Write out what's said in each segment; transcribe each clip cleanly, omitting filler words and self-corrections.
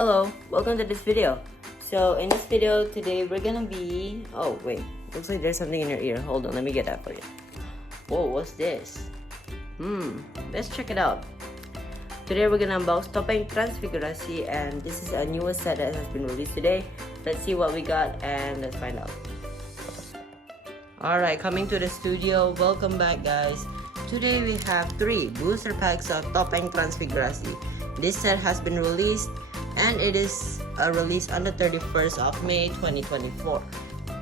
Hello, welcome to this video. So in this video today we're gonna be, oh wait, looks like there's something in your ear. Hold on, let me get that for you. Whoa, what's this? Let's check it out. Today we're gonna unbox Topeng Transfigurasi, and this is a newest set that has been released today. Let's see what we got and let's find out. Alright, coming to the studio. Welcome back, guys. Today we have 3 booster packs of Topeng Transfigurasi. This set has been released and it is released on the 31st of May 2024.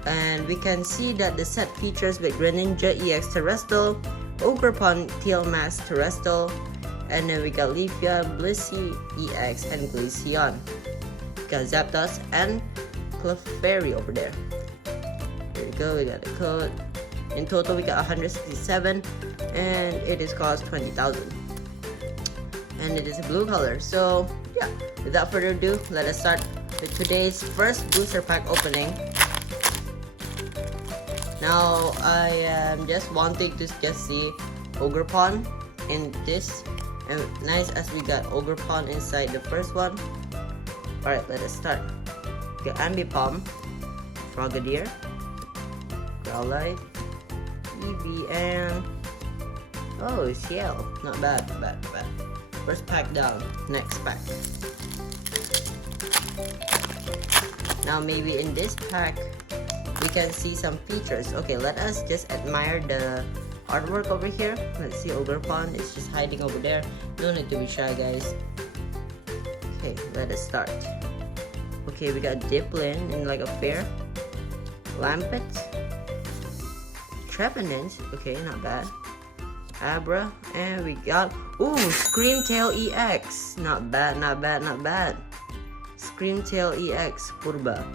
And we can see that the set features with Greninja EX Terrestrial, Ogerpon Tail Mask Terrestrial, and then we got Leafia, Blissey EX, and Glaceon. We got Zapdos and Clefairy over there. Here we go, we got the code. In total we got 167 and it is cost 20,000. And it is a blue color. So yeah, without further ado, let us start with today's first booster pack opening. Now I am just wanting to just see Ogerpon in this, and nice as we got Ogerpon inside the first one. Alright, let us start. We got Ambipom, Frogadier, Growlithe, Eevee, and oh, Ciel. Not bad, bad. First pack down, next pack. Now maybe in this pack we can see some features. Okay, let us just admire the artwork over here. Let's see, Ogerpon is just hiding over there. No need to be shy, guys. Okay, let us start. Okay, we got Diplin in like a fair, Lampet, Trevenant, okay, not bad, Abra, and we got, ooh, Screamtail EX, not bad. Screamtail EX, Purba,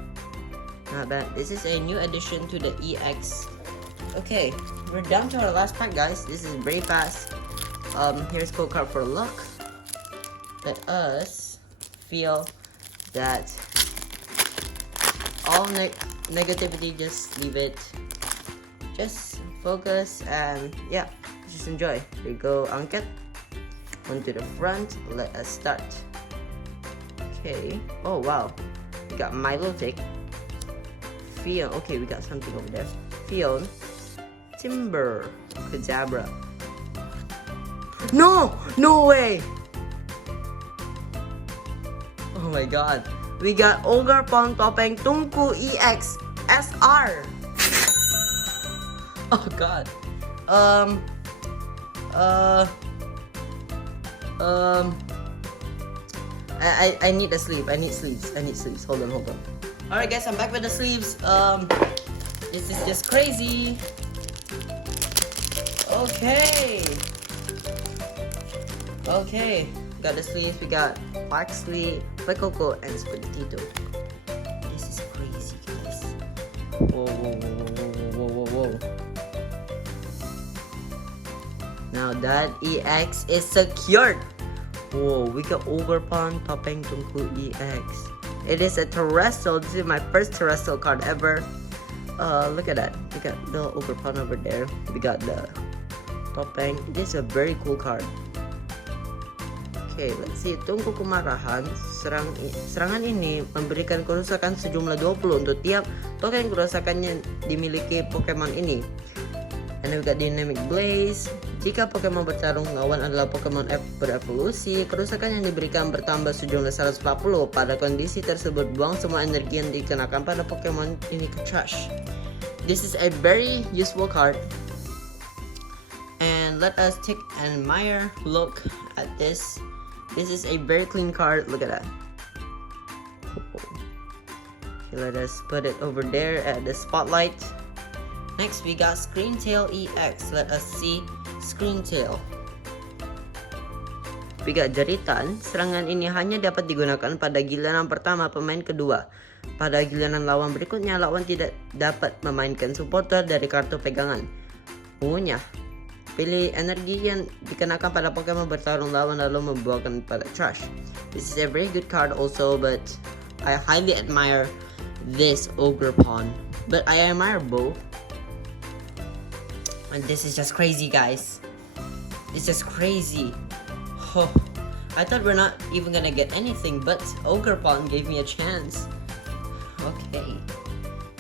not bad. This is a new addition to the EX. Okay, we're down to our last pack, guys. This is very fast. Here's code card for luck. Let us feel that all negativity, just leave it. Just focus and yeah, just enjoy. Here you go, Anket. On to the front. Let us start. Okay. Oh wow. We got Milotic. Fion. Okay, we got something over there. Fion. Timber. Kadabra. No! No way! Oh my god. We got Ogerpon Topeng Tungku EX SR. Oh god. I need a sleeve. I need sleeves. Hold on. Alright guys, I'm back with the sleeves. This is just crazy. Okay. Got the sleeves. We got Waxley, Pecoco, and Squidtito. This is crazy, guys. Whoa. Now that EX is secured. Whoa, we got Ogerpon Topeng Tungku EX. It is a terrestrial. This is my first terrestrial card ever. Look at that. We got the Ogerpon over there. We got the Topeng. This is a very cool card. Okay, let's see. Tungku Kemarahan. Serangan ini memberikan kerusakan sejumlah 20 untuk tiap token kerusakannya dimiliki Pokemon ini. And then we got Dynamic Blaze. Jika Pokemon bertarung lawan adalah Pokemon berevolusi, kerusakan yang diberikan bertambah sejumlah 140. Pada kondisi tersebut, buang semua energi yang dikenakan pada Pokemon ini ke trash. This is a very useful card. And let us take an admire look at this. This is a very clean card. Look at that. Okay, let us put it over there at the spotlight. Next, we got Screamtail EX. Let us see Screamtail. We got Jeritan. Serangan ini hanya dapat digunakan pada giliran pertama pemain kedua. Pada giliran lawan berikutnya, lawan tidak dapat memainkan supporter dari kartu pegangan. Punya. Pilih energi yang dikenakan pada Pokemon bertarung lawan lalu membuangkan pada trash. This is a very good card also, but I highly admire this Ogerpon. But I admire both. And this is just crazy, guys. It's just crazy. Oh, I thought we're not even gonna get anything, but Ogerpon gave me a chance. Okay.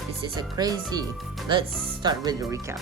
This is a crazy. Let's start with the recap.